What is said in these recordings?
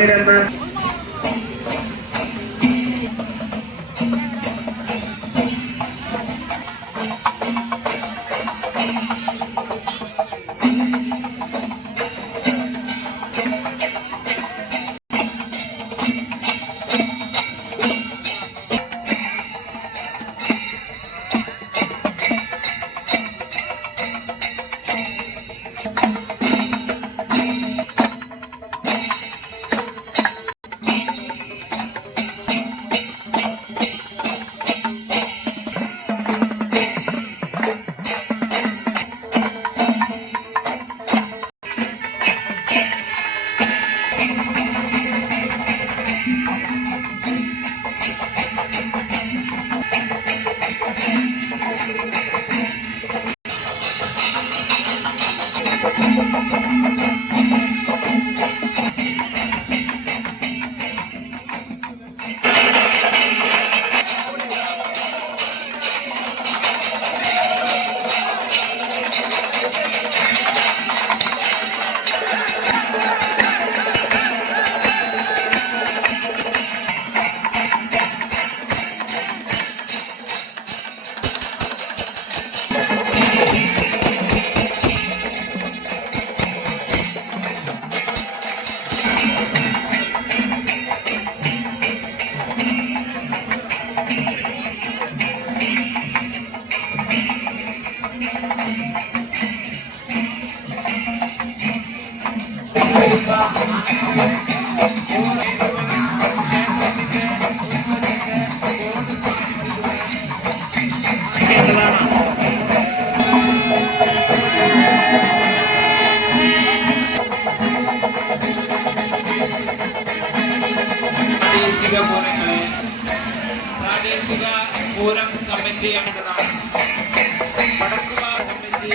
ഒന്നിനെന്ന് പ്രാദേശിക പൂരം കമ്മിറ്റി അംഗങ്ങളാണ്. വടക്കുവാ കമ്മിറ്റി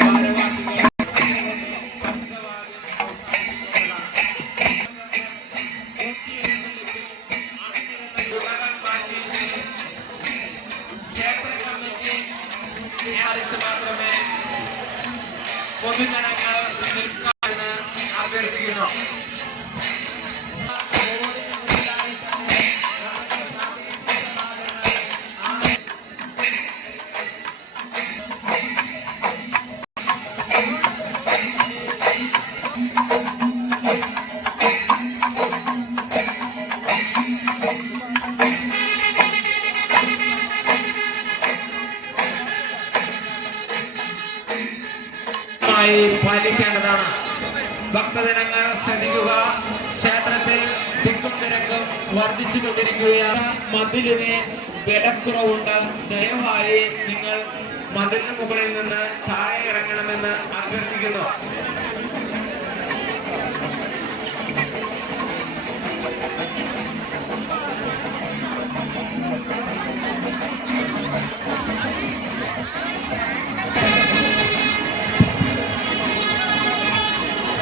ഭാരവാഹികൾ ക്ഷേത്ര കമ്മിറ്റി മാത്രമേ പൊതുജനങ്ങൾ നിൽക്കാമെന്ന് അഭ്യർത്ഥിക്കുന്നു. പാലിക്കേണ്ടതാണ്. ഭക്തജനങ്ങൾ ശ്രദ്ധിക്കുക. ക്ഷേത്രത്തിൽ തിക്കും തിരക്കും വർദ്ധിച്ചുകൊണ്ടിരിക്കുകയാണ്. മതിലിന് വിലക്കുറവുണ്ട്. ദയവായി നിങ്ങൾ മതിലിന് മുകളിൽ നിന്ന് താഴെ ഇറങ്ങണമെന്ന് അഭ്യർത്ഥിക്കുന്നു.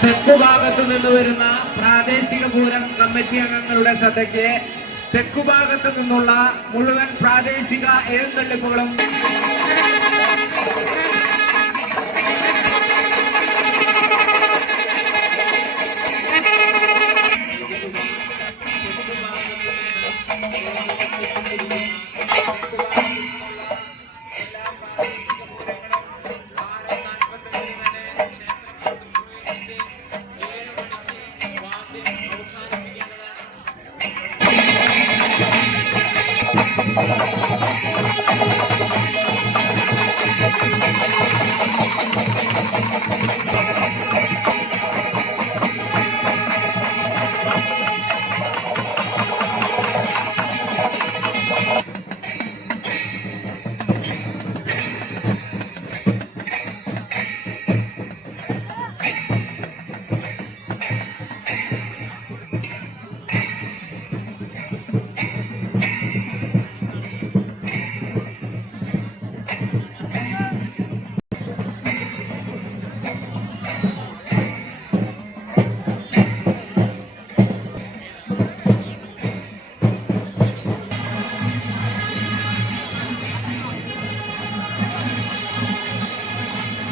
തെക്കുഭാഗത്തു നിന്ന് വരുന്ന പ്രാദേശിക പൂരം കമ്മിറ്റി അംഗങ്ങളുടെ ശ്രദ്ധയ്ക്ക് തെക്കുഭാഗത്തു നിന്നുള്ള മുഴുവൻ പ്രാദേശിക എഴുന്നള്ളിപ്പുകളും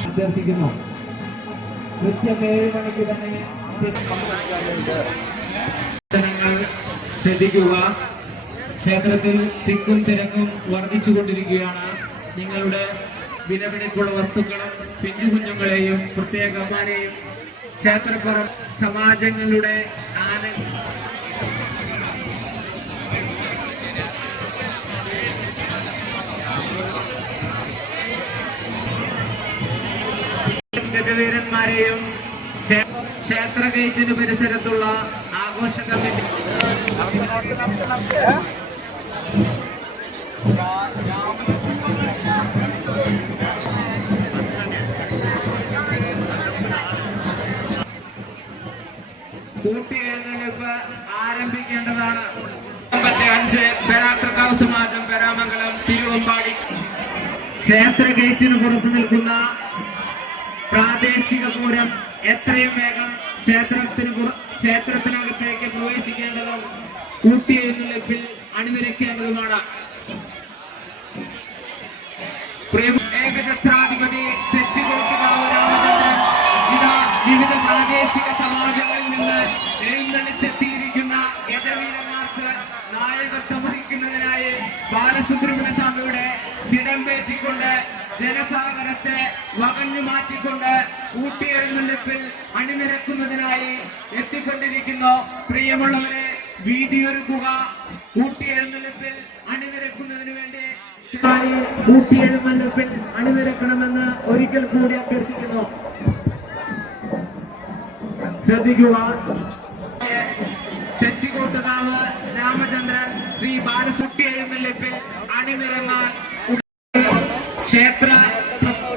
അഭ്യർത്ഥിക്കുന്നു. കൃത്യം 7 മണിക്ക് തന്നെ ശ്രദ്ധിക്കുക, ക്ഷേത്രത്തിൽ തിക്കും തിരക്കും വർദ്ധിച്ചുകൊണ്ടിരിക്കുകയാണ്. നിങ്ങളുടെ വിലപിടിപ്പുള്ള വസ്തുക്കളും പിഞ്ചുകുഞ്ഞുങ്ങളെയും പ്രത്യേകമാരെയും ക്ഷേത്രപ്പുറം സമാജങ്ങളുടെ ഗജവീരന്മാരെയും ക്ഷേത്ര ഗേറ്റിന് പരിസരത്തുള്ള ആഘോഷ കമ്മിറ്റി കൂട്ടിയെഴുന്നള്ളിപ്പ് ആരംഭിക്കേണ്ടതാണ്. 5 പേരാത്രക്കാവ് സമാജം പെരാമംഗലം തിരുവമ്പാടി ക്ഷേത്ര ഗേറ്റിന് പുറത്തു നിൽക്കുന്ന പ്രാദേശിക പൂരം എത്രയും വേഗം ക്ഷേത്രത്തിനകത്തേക്ക് പ്രവേശിക്കേണ്ടതും കൂട്ടിയെഴുന്നള്ളിപ്പിൽ അണിനിരക്കേണ്ടതുമാണ്. ഏകഛത്രാധിപതി തെച്ചിക്കോട്ടുകാവ് രാമചന്ദ്രൻ ഇതാ വിവിധ പ്രാദേശിക സമാജങ്ങളിൽ നിന്ന് എഴുന്നള്ളിച്ചെത്തിയിരിക്കുന്ന ഗജവീരന്മാർക്ക് നായകത്വം വഹിക്കുന്നതിനായി ബാലസുബ്രഹ്മണ്യ സ്വാമിയുടെ തിടമ്പേറ്റിക്കൊണ്ട് ജനസാഗരത്തെ വകഞ്ഞു മാറ്റിക്കൊണ്ട് കൂട്ടിയെഴുന്നള്ളിപ്പിൽ അണിനിരക്കുന്നതിനായി എത്തിക്കൊണ്ടിരിക്കുന്നു. പ്രിയമുള്ളവരെ, വീതിയൊരുക്കുക. കൂട്ടിയെഴുന്നള്ളിപ്പിൽ അണിനിരക്കുന്നതിന് വേണ്ടി കൂട്ടിയെഴുന്നള്ളിപ്പിൽ അണിനിരക്കണമെന്ന് ഒരിക്കൽ കൂടി അഭ്യർത്ഥിക്കുന്നു. ശ്രദ്ധിക്കുക, തെച്ചിക്കോട്ടുകാവ് രാമചന്ദ്രൻ ശ്രീ ബാലസുട്ടിയെഴുന്നള്ളിപ്പിൽ അണിനിരന്നാൽ ക്ഷേത്ര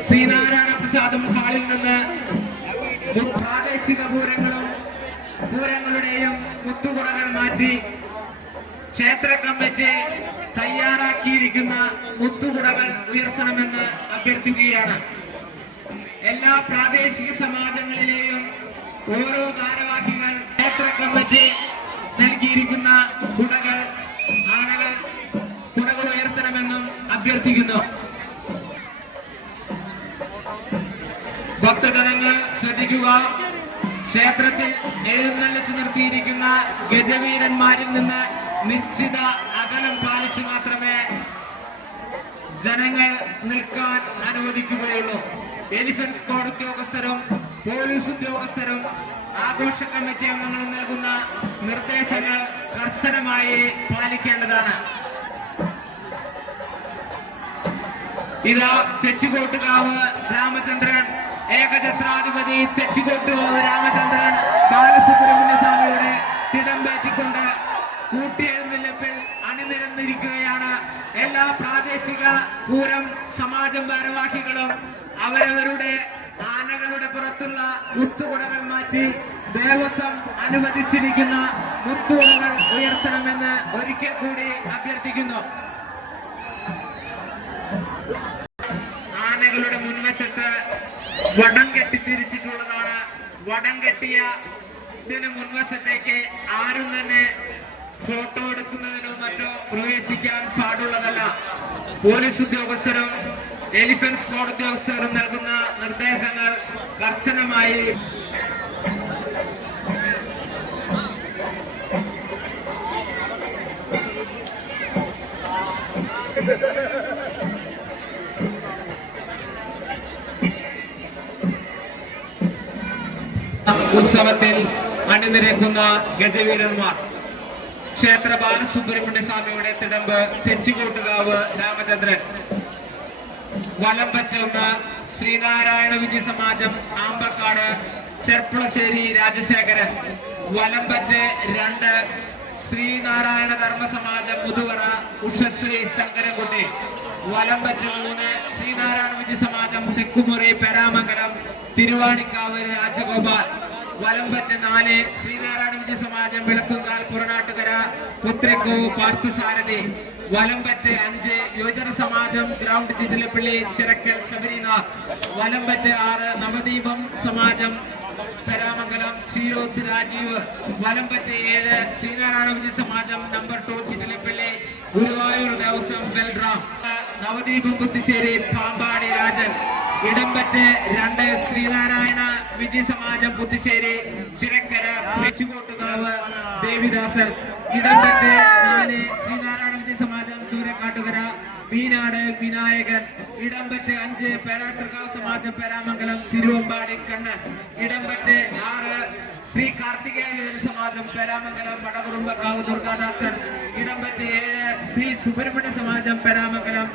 ശ്രീനാരായണ പ്രസാദം ഹാളിൽ നിന്ന് പ്രാദേശിക പൂരങ്ങളുടെയും മുത്തുകുടകൾ മാറ്റി ക്ഷേത്ര കമ്മിറ്റി തയ്യാറാക്കിയിരിക്കുന്ന മുത്തുകുടകൾ ഉയർത്തണമെന്ന് അഭ്യർത്ഥിക്കുകയാണ്. എല്ലാ പ്രാദേശിക സമാജങ്ങളിലെയും ഓരോ ഭാരവാഹികൾ ക്ഷേത്ര കമ്മിറ്റി നൽകിയിരിക്കുന്ന കുടകൾ ഉയർത്തണമെന്നും അഭ്യർത്ഥിക്കുന്നു. ഭക്തജനങ്ങൾ ശ്രദ്ധിക്കുക, ക്ഷേത്രത്തിൽ എഴുന്നള്ളിച്ചു നിർത്തിയിരിക്കുന്ന ഗജവീരന്മാരിൽ നിന്ന് നിശ്ചിത അകലം പാലിച്ചു മാത്രമേ ജനങ്ങൾ നിൽക്കാൻ അനുവദിക്കുകയുള്ളൂ. എലിഫന്റ് സ്ക്വാഡ് ഉദ്യോഗസ്ഥരും പോലീസ് ഉദ്യോഗസ്ഥരും ആഘോഷ കമ്മിറ്റി അംഗങ്ങളും നൽകുന്ന നിർദ്ദേശങ്ങൾ കർശനമായി പാലിക്കേണ്ടതാണ്. ഇതാ തെച്ചിക്കോട്ടുകാവ് രാമചന്ദ്രൻ, ഏകഛത്രാധിപതി തെച്ചിക്കോട്ടുകാവ് രാമചന്ദ്രൻ ബാലസുബ്രഹ്മണ്യ സ്വാമിയുടെ തിടമ്പേറ്റിക്കൊണ്ട് കൂട്ടിയെഴുന്നള്ളിപ്പിൽ അണിനിരന്നിരിക്കുകയാണ്. എല്ലാ പ്രാദേശിക പൂരം സമാജം ഭാരവാഹികളും അവരവരുടെ ആനകളുടെ പുറത്തുള്ള മുത്തുകുടകൾ മാറ്റി ദേവസ്വം അനുവദിച്ചിരിക്കുന്ന മുത്തുകുടകൾ ഉയർത്തണമെന്ന് ഒരിക്കൽ കൂടി അഭ്യർത്ഥിക്കുന്നു. ആനകളുടെ മുൻവശത്ത് വടം കെട്ടി തിരിച്ചിട്ടുള്ളതാണ്. വടം കെട്ടിയതിന് മുൻവശത്തേക്ക് ആരും തന്നെ ഫോട്ടോ എടുക്കുന്നതിനോ മറ്റോ പ്രവേശിക്കാൻ പാടുള്ളതല്ല. പോലീസ് ഉദ്യോഗസ്ഥരും എലിഫന്റ് സ്ക്വാഡ് ഉദ്യോഗസ്ഥരും നൽകുന്ന നിർദ്ദേശങ്ങൾ കർശനമായി ഉത്സവത്തിൽ അണിനിരക്കുന്ന ഗജവീരന്മാർ ക്ഷേത്ര ബാലസുബ്രഹ്മണ്യ സ്വാമിയുടെ തിടമ്പ് തെച്ചിക്കോട്ടുകാവ് രാമചന്ദ്രൻ, വലംപറ്റുന്ന ശ്രീനാരായണ വിജയ സമാജം ആമ്പക്കാട് ചെർപ്പുളശ്ശേരി രാജശേഖരൻ, വലംപറ്റ് 2 ശ്രീനാരായണ ധർമ്മ സമാജം മുതുവറ ഉഷശ്രീ ശങ്കരൻകുട്ടി, വലംപറ്റ് 3 ശ്രീനാരായണ വിജയ സമാജം തെക്കുമുറി പെരാമംഗലം തിരുവാണിക്കാവ് രാജഗോപാൽ, വലംപറ്റ് 4 ശ്രീനാരായണ വിജയ സമാജം വിളക്കുംകാൽ പുറനാട്ടുകര പുത്രിക്കോവ് പാർത്ഥസാരഥി, വലംപറ്റ് 5 യുവജന സമാജം ഗ്രൗണ്ട് ചിറ്റിലപ്പള്ളി ചിറക്കൽ ശബരിനാഥ്, വലംപറ്റ് 6 നവദീപം സമാജം പെരാമംഗലം ചീരോത്ത് രാജീവ്, വലംപറ്റ് 7 ശ്രീനാരായണ വിജയ സമാജം നമ്പർ 2 ചിറ്റിലപ്പള്ളി ഗുരുവായൂർ ദേവസ്വം ബൽറാം, നവദീപം കുത്തിശ്ശേരി പാമ്പാടി രാജൻ, ഇടംപറ്റ് 2 ശ്രീനാരായണ വിജയ സമാജം പുതുശ്ശേരി ചിറക്കര വെച്ചുകോട്ടുകാവ് ദേവിദാസൻ. ഇടംപെറ്റ 4 ശ്രീനാരായണ വിജയ സമാജം ചൂരക്കാട്ടുകര മീനാട് വിനായകൻ. ഇടംപെറ്റ 5 പേരാട്ടർകാവ് സമാജം പേരാമംഗലം തിരുവമ്പാടി കണ്ണൻ. ഇടംപെറ്റ 6 ശ്രീ കാർത്തികേയ സമാജം പേരാമംഗലം വടകുറുമ്പക്കാവ് ദുർഗാദാസൻ. ഇടംപെറ്റ 7 ശ്രീ സുബ്രഹ്മണ്യ സമാജം പേരാമംഗലം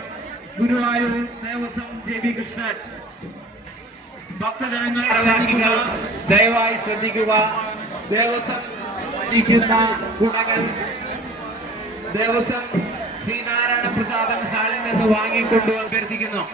ഗുരുവായൂർ ദേവസ്വം JB കൃഷ്ണൻ. ഭക്തജനങ്ങൾ ദയവായി ശ്രദ്ധിക്കുക. ദേവസ്വം കുടകൾ ദേവസ്വം ശ്രീനാരായണ പ്രസാദം ഹാളിൽ നിന്ന് വാങ്ങിക്കൊണ്ടു അഭ്യർത്ഥിക്കുന്നു.